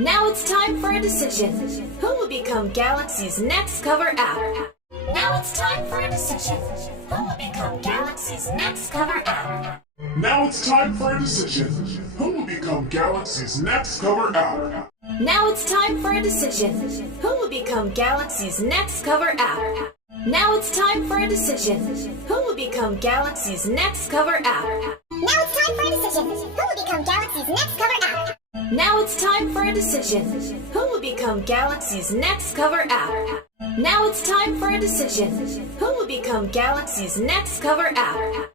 Now it's time for a decision. Who will become Galaxy's next cover app? Now it's time for a decision. Who will become Galaxy's next cover app? Now it's time for a decision. Who will become Galaxy's next cover app? Now it's time for a decision. Who will become Galaxy's next cover app? Now it's time for a decision. Who will become Galaxy's next cover app? Now it's time for a decision. Who will become Galaxy's next cover app? Now it's time for a decision. Who will become Galaxy's next cover app? Now it's time for a decision. Who will become Galaxy's next cover app?